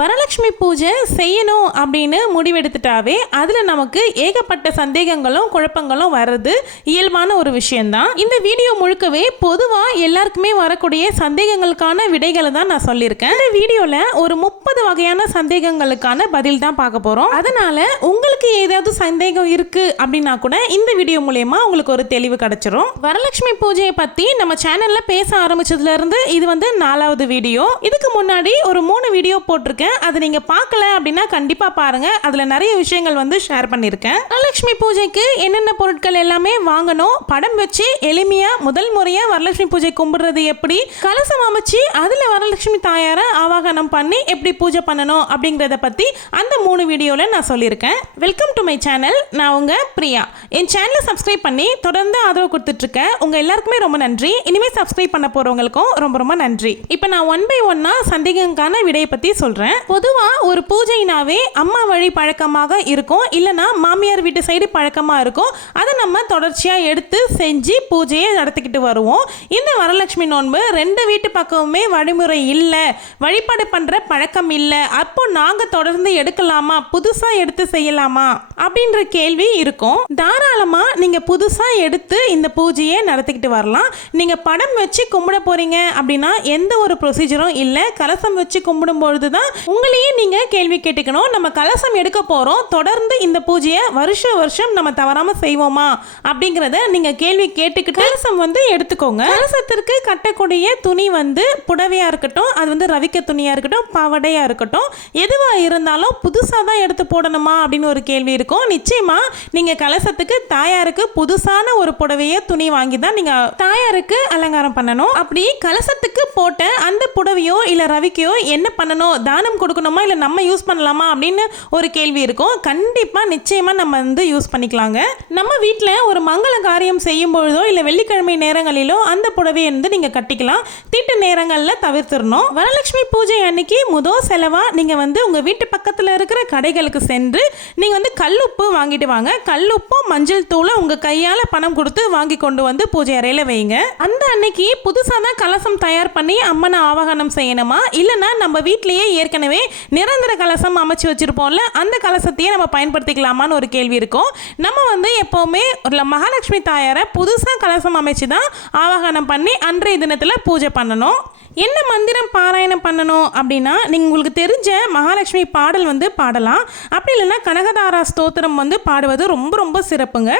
வரலட்சுமி பூஜை செய்யணும் அப்படின்னு முடிவெடுத்துட்டாவே அதில் நமக்கு ஏகப்பட்ட சந்தேகங்களும் குழப்பங்களும் வர்றது இயல்பான ஒரு விஷயம்தான். இந்த வீடியோ முழுக்கவே பொதுவாக எல்லாருக்குமே வரக்கூடிய சந்தேகங்களுக்கான விடைகளை தான் நான் சொல்லியிருக்கேன். இந்த வீடியோவில் ஒரு 30 வகையான சந்தேகங்களுக்கான பதில் தான் பார்க்க போகிறோம். அதனால உங்களுக்கு ஏதாவது சந்தேகம் இருக்கு அப்படின்னா கூட இந்த வீடியோ மூலயமா உங்களுக்கு ஒரு தெளிவு கிடைச்சிரும். வரலட்சுமி பூஜையை பற்றி நம்ம சேனலில் பேச ஆரம்பிச்சதுல இருந்து இது வந்து 4வது வீடியோ. இதுக்கு முன்னாடி ஒரு 3 வீடியோ போட்டிருக்கேன். அதை நீங்க பார்க்கல அப்படின்னா கண்டிப்பா பாருங்க. அதுல நிறைய விஷயங்கள் வந்து ஷேர் பண்ணிருக்கேன். வரலட்சுமி பூஜைக்கு என்னென்ன பொருட்கள் எல்லாமே வாங்கணும், படம் வச்சு எளிமையா முதல் முறையா வரலட்சுமி பூஜை கும்பிடுறது எப்படி, கலசம் அமைச்சு அதுல வரலட்சுமி தாயாரை ஆவாகனம் பண்ணி எப்படி பூஜை பண்ணணும் அப்படிங்கறத பத்தி அந்த 3 வீடியோல நான் சொல்லியிருக்கேன். Welcome to my channel. நான் உங்க பிரியா. என் சேனலை சப்ஸ்கிரைப் பண்ணி தொடர்ந்து ஆதரவு கொடுத்துட்டு இருக்கேன். உங்க எல்லாருக்குமே ரொம்ப நன்றி. இனிமே சப்ஸ்கிரைப் பண்ண போறவங்களுக்கும் ரொம்ப ரொம்ப நன்றி. இப்போ நான் 1 by 1 சந்தேகங்களுக்கான விடையை பத்தி சொல்றேன். பொதுவா ஒரு பூஜைனாவே அம்மா வழி பழக்கமாக இருக்கும், இல்லனா மாமியார் வீட்டு சைடு பழக்கமா இருக்கும். அதை நம்ம தொடர்ச்சியா எடுத்து செஞ்சு பூஜையை நடத்திக்கிட்டு வருவோம். இந்த வரலட்சுமி நோன்பு 2 வீட்டு பக்கமுமே வழிமுறை இல்லை, வழிபாடு பண்ற பழக்கம் இல்லை. அப்போ நாங்க தொடர்ந்து எடுக்கலாமா, புதுசா எடுத்து செய்யலாமா அப்படின்ற கேள்வி இருக்கும். தாராளமா நீங்க புதுசா எடுத்து இந்த பூஜையை நடத்திக்கிட்டு வரலாம். நீங்க படம் வச்சு கும்பிட போறீங்க அப்படின்னா எந்த ஒரு ப்ரொசீஜரும் இல்லை. கலசம் வச்சு கும்பிடும் பொழுதுதான் உங்களையே நீங்க கேள்வி கேட்டுக்கணும். நம்ம கலசம் எடுக்க போறோம், தொடர்ந்து இந்த பூஜையை வருஷம் நம்ம தவறாம செய்வோமா அப்படிங்கறத நீங்க கேள்வி கேட்டுக்கிட்டு கலசம் வந்து எடுத்துக்கோங்க. கலசத்திற்கு கட்டக்கூடிய துணி வந்து புடவையா இருக்கட்டும், அது வந்து ரவிக்க துணியா இருக்கட்டும், பாவடையா இருக்கட்டும், எதுவா இருந்தாலும் புதுசா தான் எடுத்து போடணுமா அப்படின்னு ஒரு கேள்வி இருக்கும். நிச்சயமா நீங்க கலசத்துக்கு தாயாருக்கு புதுசான ஒரு புடவைய துணி வாங்கி தான் நீங்க தாயாருக்கு அலங்காரம் பண்ணணும். அப்படி கலசத்துக்கு போட்ட அந்த புடவையோ இல்ல ரவிக்கையோ என்ன பண்ணணும், தானம் கொடுக்கணுமா இல்லை நம்ம யூஸ் பண்ணலாமா அப்படின்னு ஒரு கேள்வி இருக்கும். கண்டிப்பாக நிச்சயமாக நம்ம வந்து யூஸ் பண்ணிக்கலாங்க. நம்ம வீட்டில் ஒரு மங்கள காரியம் செய்யும் பொழுதோ இல்லை வெள்ளிக்கிழமை நேரங்களிலோ அந்த புடவையை வந்து நீங்கள் கட்டிக்கலாம். தீட்டு நேரங்களில் தவிர்த்துடணும். வரலட்சுமி பூஜை அன்னைக்கு முதல் செலவாக நீங்கள் வந்து உங்கள் வீட்டு பக்கத்தில் இருக்கிற கடைகளுக்கு சென்று நீங்கள் வந்து கல்லுப்பு வாங்கிட்டு வாங்க. கல்லுப்பும் மஞ்சள் தூளும் உங்கள் கையால் பணம் கொடுத்து வாங்கி கொண்டு வந்து பூஜை அறையில் வைங்க. அந்த அன்னைக்கு புதுசாக தான் கலசம் தயார் பண்ணி அம்மனை ஆவாகனம் செய்யணுமா, இல்லைன்னா நம்ம வீட்டிலேயே ஏற்கனவே நிரந்தர கலசம் அமைச்சு வச்சிருப்போம்ல, அந்த கலசத்தையே நம்ம பயன்படுத்திக்கலாமான்னு ஒரு கேள்வி இருக்கும். நம்ம வந்து எப்பவுமே ஒரு மகாலட்சுமி தாயாரை புதுசா கலசம் அமைச்சு தான் ஆவாகனம் பண்ணி அன்றைய தினத்துல பூஜை பண்ணணும். என்ன மந்திரம் பாராயணம் பண்ணணும் அப்படின்னா, நீங்கள் உங்களுக்கு தெரிஞ்ச மகாலட்சுமி பாடல் வந்து பாடலாம். அப்படி இல்லைன்னா கனகதாரா ஸ்தோத்திரம் வந்து பாடுவது ரொம்ப ரொம்ப சிறப்புங்க.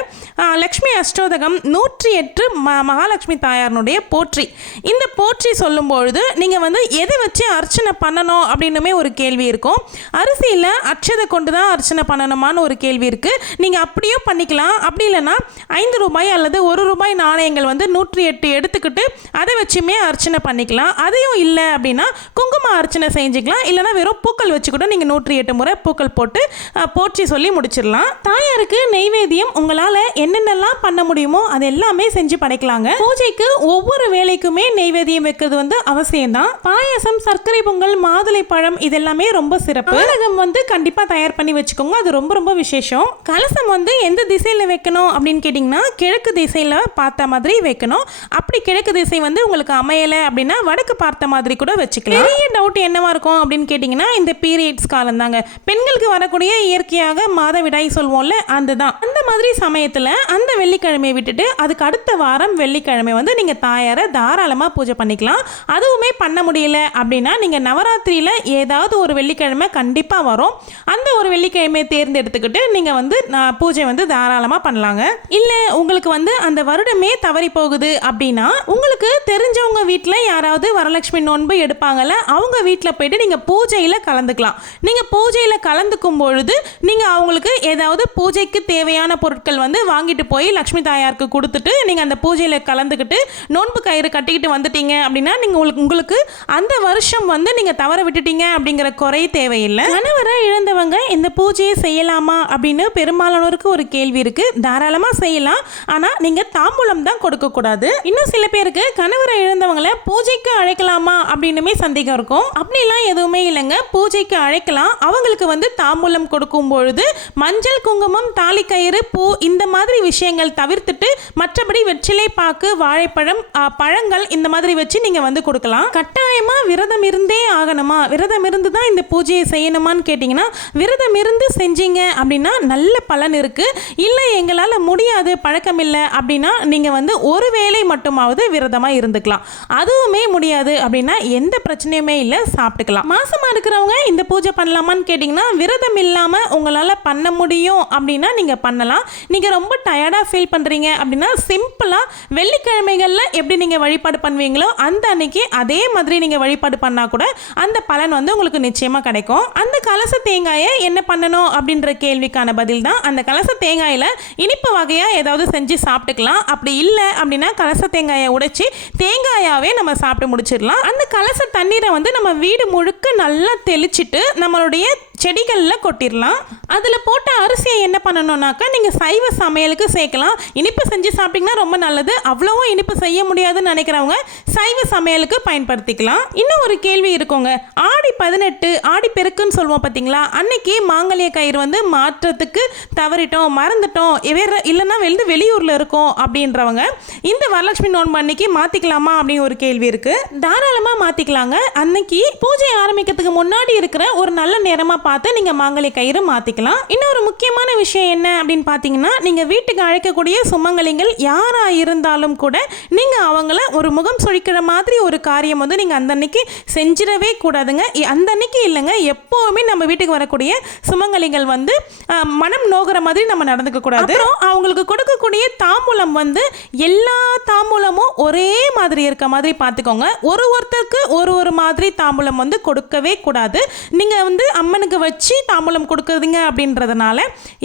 லக்ஷ்மி அஷ்டோதகம் 108 மகாலட்சுமி தாயாரனுடைய போற்றி. இந்த போற்றி சொல்லும்பொழுது நீங்கள் வந்து எதை வச்சு அர்ச்சனை பண்ணணும் அப்படின்னுமே ஒரு கேள்வி இருக்கும். அரிசியில் அட்சதை கொண்டு தான் அர்ச்சனை பண்ணணுமான்னு ஒரு கேள்வி இருக்குது. நீங்கள் அப்படியும் பண்ணிக்கலாம். அப்படி இல்லைன்னா 5 ரூபாய் அல்லது 1 ரூபாய் நாணயங்கள் வந்து 108 எடுத்துக்கிட்டு அதை வச்சுமே அர்ச்சனை பண்ணிக்கலாம். அதையும் இல்லை அப்படின்னா குங்கும அர்ச்சனை செஞ்சுக்கலாம். இல்லைனா வெறும் பூக்கள் வச்சு கூட நீங்கள் 108 முறை பூக்கள் போட்டு போற்றி சொல்லி முடிச்சிடலாம். தாயாருக்கு நெய்வேத்தியம் உங்களால் என்னென்னலாம் பண்ண முடியுமோ அது எல்லாமே செஞ்சு படைக்கலாங்க. பூஜைக்கு ஒவ்வொரு வேலைக்குமே நெய்வேத்தியம் வைக்கிறது வந்து அவசியம்தான். பாயாசம், சர்க்கரை பொங்கல், மாதுளை பழம் இதெல்லாமே ரொம்ப சிறப்பு. பானகம் வந்து கண்டிப்பாக தயார் பண்ணி வச்சுக்கோங்க, அது ரொம்ப ரொம்ப விசேஷம். கலசம் வந்து எந்த திசையில் வைக்கணும் அப்படின்னு கேட்டிங்கன்னா கிழக்கு திசையில் பார்த்த மாதிரி வைக்கணும். அப்படி கிழக்கு திசை வந்து உங்களுக்கு அமையலை அப்படின்னா வடக்கு பார்த்த மாதிரி கூட வச்சுக்கலாம். பெரிய டவுட் என்னவா இருக்கும் அப்படின்னு கேட்டிங்கன்னா இந்த பீரியட்ஸ் காலம் தாங்க. பெண்களுக்கு வரக்கூடிய இயற்கையாக மாதவிடாய் சொல்வோம்ல, அதுதான். அந்த மாதிரி சமயத்தில் அந்த வெள்ளிக்கிழமையை விட்டுட்டு அதுக்கு அடுத்த வாரம் வெள்ளிக்கிழமை வந்து நீங்கள் தாயாரை தாராளமாக பூஜை பண்ணிக்கலாம். அதுவுமே பண்ண முடியல அப்படின்னா நீங்கள் நவராத்திரியில் ஏதாவது ஒரு வெள்ளிக்கிழமை கண்டிப்பாக வரும், அந்த ஒரு வெள்ளிக்கிழமையை தேர்ந்தெடுத்துக்கிட்டு நீங்கள் வந்து பூஜை வந்து தாராளமாக பண்ணலாங்க. இல்லை உங்களுக்கு வந்து அந்த வருடமே தவறி போகுது அப்படின்னா உங்களுக்கு தெரிஞ்சவங்க வீட்டில் யாராவது வரலட்சுமி நோன்பு எடுப்பாங்கல்ல, அவங்க வீட்டில் போயிட்டு நீங்கள் பூஜையில் கலந்துக்கலாம். நீங்கள் பூஜையில் கலந்துக்கும் பொழுது நீங்கள் அவங்களுக்கு ஏதாவது பூஜைக்கு தேவையான பொருட்கள் வந்து வாங்கிட்டு போய் லட்சுமி தாயாருக்கு கொடுத்துட்டு நீங்கள் அந்த பூஜையில் கலந்துக்கிட்டு நோன்பு கயிறு கட்டிக்கிட்டு வந்துட்டீங்க அப்படின்னா நீங்கள் உங்களுக்கு அந்த வருஷம் வந்து நீங்கள் தவற விட்டுட்டீங்க அப்படிங்கிற குறை தேவையில்லை. கணவரை இழந்தவங்க இந்த பூஜையை செய்யலாமா அப்படின்னு பெரும்பாலானோருக்கு ஒரு கேள்வி இருக்கு. தாராளமாக செய்யலாம், ஆனால் நீங்கள் தாம்பூலம் தான் கொடுக்கக்கூடாது. இன்னும் சில பேருக்கு கணவரை இழந்தவங்களை பூஜைக்கு அழைக்கலாமா அப்படின்னுமே சந்தேகம் இருக்கும். அப்படிலாம் எதுவுமே இல்லைங்க. பூஜைக்கு அழைக்கலாம். அவங்களுக்கு வந்து தாம்பூலம் கொடுக்கும் பொழுது மஞ்சள், குங்குமம், தாலி கயிறு, பூ இந்த மாதிரி விஷயங்கள் தவிர்த்துட்டு மற்றபடி வெற்றிலை பாக்கு, வாழைப்பழம், பழங்கள் இந்த மாதிரி வச்சு நீங்க வந்து கொடுக்கலாம். கட்டாயமா விரதம் இருந்தே ஆகணுமா, விரதம் இருந்து தான் இந்த பூஜையை செய்யணுமான்னு கேட்டிங்கன்னா, விரதம் இருந்து செஞ்சீங்க அப்படின்னா நல்ல பலன் இருக்கு. இல்லை எங்களால் முடியாது, பழக்கம் இல்லை அப்படின்னா நீங்கள் வந்து ஒரு வேளை மட்டுமாவது விரதமாக இருந்துக்கலாம். அதுவுமே முடியாது அப்படின்னா எந்த பிரச்சனையுமே இல்லை, சாப்பிட்டுக்கலாம். மாசமாக இருக்கிறவங்க இந்த பூஜை பண்ணலாமான்னு கேட்டிங்கன்னா, விரதம் இல்லாமல் உங்களால் பண்ண முடியும் அப்படின்னா நீங்கள் பண்ணலாம். நீங்கள் ரொம்ப டயர்டாக ஃபீல் பண்ணுறீங்க அப்படின்னா சிம்பிளாக வெள்ளிக்கிழமைகளில் எப்படி நீங்கள் வழிபாடு பண்ணுவீங்களோ அந்த அன்னைக்கு அதே மாதிரி நீங்கள் வழிபாடு பண்ணால் கூட அந்த பலன் வந்து உங்களுக்கு நிச்சயமாக கிடைக்கும். அந்த கலச தேங்காயை என்ன பண்ணணும் அப்படின்ற கேள்விக்கான பதில் தான், அந்த கலச தேங்காயில் இனிப்பு வகையாக ஏதாவது செஞ்சு சாப்பிட்டுக்கலாம். அப்படி இல்லை அப்படின்னா கலச தேங்காயை உடைச்சி தேங்காயாவே நம்ம சாப்பிட்டு முடிச்சிடலாம். அந்த கலச தண்ணீரை வந்து நம்ம வீடு முழுக்க நல்லா தெளிச்சிட்டு நம்மளுடைய செடிகளில் கொட்டிடலாம். அதில் போட்ட அரிசியை என்ன பண்ணணும்னாக்கா நீங்கள் சைவ சமையலுக்கு சேர்க்கலாம். இனிப்பு செஞ்சு சாப்பிட்டீங்கன்னா ரொம்ப நல்லது. அவ்வளவும் இனிப்பு செய்ய முடியாதுன்னு நினைக்கிறவங்க சைவ சமையலுக்கு பயன்படுத்திக்கலாம். இன்னும் ஒரு கேள்வி இருக்குங்க. ஆடி 18 ஆடி பெருக்குன்னு சொல்லுவோம் பார்த்தீங்களா, அன்னைக்கு மாங்கல்ய கயிறு வந்து மாற்றத்துக்கு தவறிட்டோம், மறந்துட்டோம், இல்லைன்னா வெளியூரில் இருக்கோம் அப்படின்றவங்க இந்த வரலட்சுமி நோன்பு அன்னைக்கு மாற்றிக்கலாமா அப்படின்னு ஒரு கேள்வி இருக்குது. தாராளமாக மாற்றிக்கலாங்க. அன்னைக்கு பூஜை ஆரம்பிக்கிறதுக்கு முன்னாடி இருக்கிற ஒரு நல்ல நேரமாக பார்த்து நீங்கள் மாங்கல்ய கயிறு மாற்றிக்கலாம். இன்னொரு முக்கியமான விஷயம் என்ன அப்படின்னு பார்த்தீங்கன்னா, நீங்கள் வீட்டுக்கு அழைக்கக்கூடிய சுமங்கலிகள் யாராக இருந்தாலும் கூட நீங்கள் அவங்கள ஒரு முகம் சுழிக்கிற மாதிரி ஒரு காரியம் வந்து நீங்கள் அந்த அன்னைக்கு செஞ்சிடவே கூடாதுங்க. அந்த அன்னைக்கு இல்லைங்க, எப்போவுமே நம்ம வீட்டுக்கு வரக்கூடிய சுமங்கலிகள் வந்து மனம் நோகிற மாதிரி நம்ம நடந்துக்க கூடாது. அப்புறம் அவங்களுக்கு கொடுக்கக்கூடிய தாம்பூலம் வந்து எல்லா தாம்பூலமும் ஒரே மாதிரி இருக்க மாதிரி பார்த்துக்கோங்க. ஒருத்தருக்கு ஒரு மாதிரி தாம்பூலம் வந்து கொடுக்கவே கூடாது. நீங்கள் வந்து அம்மனுக்கு வச்சு தாம்பூலம் கொடுக்குறீங்க அப்படின்றதுனால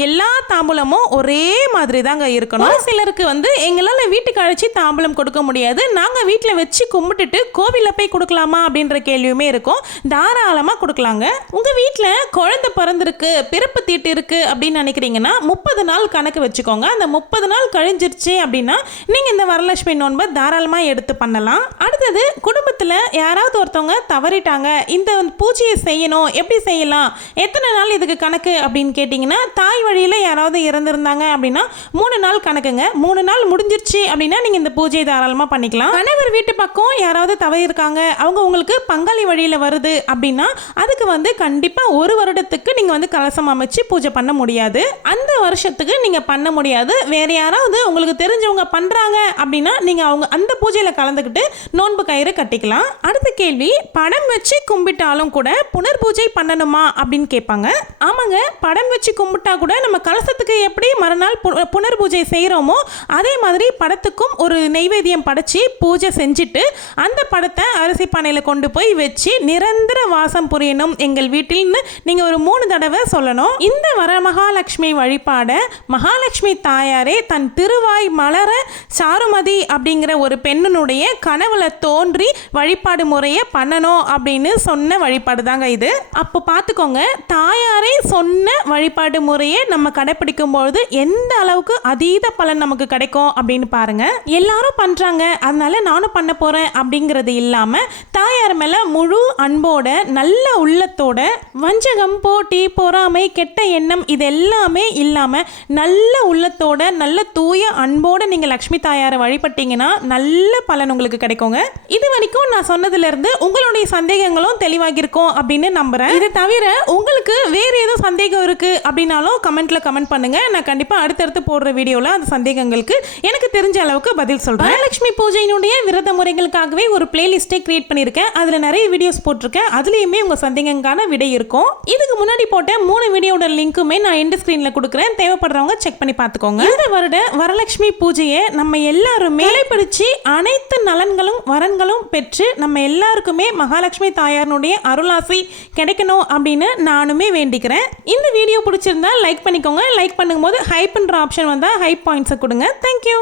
எல்லா தாம்பூலமும் ஒரே மாதிரி தாங்க இருக்கணும். சிலருக்கு வந்து எங்களால் வீட்டுக்கு அழைச்சி தாம்பூலம் கொடுக்க முடியாது, நாங்கள் வீட்டில் வச்சு கும்பிட்டுட்டு கோவிலில் போய் கொடுக்கலாமா அப்படின்ற கேள்வியுமே இருக்கும். தாராளமாக கொடுக்கலாங்க. உங்கள் வீட்டில் குழந்தை பிறந்திருக்கு, பிறப்பு தீட்டு இருக்கு அப்படின்னு நினைக்கிறீங்கன்னா 30 நாள் கணக்கு வச்சுக்கோங்க. அந்த 30 நாள் கழிஞ்சிருச்சு அப்படின்னா நீங்கள் இந்த வரலட்சுமி நோன்பை தாராளமாக எடுத்து பண்ணலாம். அடுத்தது, குடும்பத்தில் யாராவது ஒருத்தவங்க தவறிட்டாங்க, இந்த பூஜையை செய்யணும், எப்படி செய்யலாம், எத்தனை நாள் இதுக்கு கணக்கு அப்படின்னு கேட்டிங்கன்னா, தாய் வழியில் யாராவது இறந்துருந்தாங்க அப்படின்னா 3 நாள் கணக்குங்க. 3 நாள் முடிஞ்சிருச்சு அப்படின்னா நீங்கள் இந்த பூஜையை தாராளமாக பண்ணிக்கலாம். கணவர் வீட்டு பக்கம் யாராவது தவறியிருக்காங்க, அவங்க உங்களுக்கு பங்காளி வழியில் வருது அப்படின்னா அதுக்கு வந்து கண்டிப்பாக 1 வருடத்துக்கு நீங்கள் வந்து கலசம் அமைச்சு பூஜை பண்ண முடியாது. அந்த வருஷத்துக்கு நீங்கள் பண்ண முடியாது. வேறு யாராவது உங்களுக்கு தெரிஞ்சவங்க பண்ணுறாங்க அப்படின்னா நீங்கள் அவங்க அந்த பூஜையில் கலந்துக்கிட்டு நோன்பு கயிறு கட்டிக்கலாம். அடுத்த கேள்வி, படம் வச்சு கும்பிட்டாலும் கூட புனர் பூஜை பண்ணணுமா அப்படின்னு கேட்பாங்க. ஆமாங்க, படம் வச்சு கும்பிட்டா கூட நம்ம கலசத்துக்கு எப்படி மறுநாள் புனர் பூஜை செய்கிறோமோ அதே மாதிரி படத்துக்கும் ஒரு நெய்வேத்தியம் படைச்சி பூஜை செஞ்சுட்டு அந்த படத்தை அரிசி பானையில் கொண்டு போய் வச்சு நிரந்தர வாசம் புரியணும் எங்கள் வீட்டில்னு நீங்கள் ஒரு 3 தடவை சொல்லணும். இந்த வரமகாலட்சுமி வழிபாட மகாலட்சுமி தாயாரே தன் திருவாய் மலர சாருமதி அப்படிங்கிற ஒரு பெண்ணுடைய கனவுல தோன்றி வழிபாடு முறையை பண்ணணும் அப்படின்னு சொன்ன வழிபாடு தாங்க இது. அப்போ பார்த்துக்கோங்க, தாயாரே சொன்ன வழிபாடு முறையை நம்ம கடைப்பிடிக்கும் பொழுது எந்த அளவுக்கு அதீத பலன் நமக்கு கிடைக்கும் அப்படின்னு பாருங்க. எல்லாரும் பண்றாங்க அதனால நானும் பண்ண போறேன் அப்படிங்கிறது இல்லாம தாயார் மேல முழு அன்போட நல்ல உள்ளத்தோட வஞ்சகம், போட்டி, பொறாமை, கெட்ட எண்ணம் இது எல்லாமே இல்லாம நல்ல உள்ளத்தோட நல்ல தூய அன்போட நீங்க லக்ஷ்மி தாயாரை வழிபட்டீங்கன்னா நல்ல பலன் உங்களுக்கு கிடைக்குங்க. இது வரைக்கும் நான் சொன்னதுல இருந்து உங்களுடைய சந்தேகங்களும் தெளிவாகிருக்கும் அப்படின்னு நம்புறேன். இதை தவிர உங்களுக்கு வேற ஏதோ சந்தேகம் இருக்கு அப்படின்னாலும் கமெண்ட்ல கமெண்ட் பண்ணுங்க. நான் கண்டிப்பா அடுத்தடுத்து போடுற வீடியோல அந்த சந்தேகங்களுக்கு எனக்கு தெரிஞ்ச அளவுக்கு பதில் சொல்றேன். வரலட்சுமி பூஜையினுடைய விரத முறைகளுக்காகவே ஒரு பிளேலிஸ்டை கிரியேட் பண்ணியிருக்கேன். அதுல நிறைய வீடியோஸ் போட்டிருக்கேன். அதுலயுமே உங்க சந்தேகங்களுக்கான விடை இருக்கும். இதுக்கு முன்னாடி போட்ட 3 வீடியோட லிங்க்குமே நான் எண்ட் ஸ்கிரீன்ல கொடுக்குறேன். தேவைப்படுறவங்க செக் பண்ணி பார்த்துக்கோங்க. இந்த வருட வரலட்சுமி பூஜையை நம்ம எல்லாருமே படிச்சு அனைத்து நலன்களும் வரன்களும் பெற்று நம்ம எல்லாருக்குமே மகாலட்சுமி தாயாருடைய அருளாசி கிடைக்கணும் அப்படின்னு நானுமே வேண்டிக்கிறேன். இந்த வீடியோ பிடிச்சிருந்தா லைக் பண்ணிக்கோங்க. லைக் பண்ணும்போது ஹைப்ன்ற ஆப்ஷன் வந்தால் ஹைப் பாயிண்ட்ஸை கொடுங்க. தேங்க்யூ.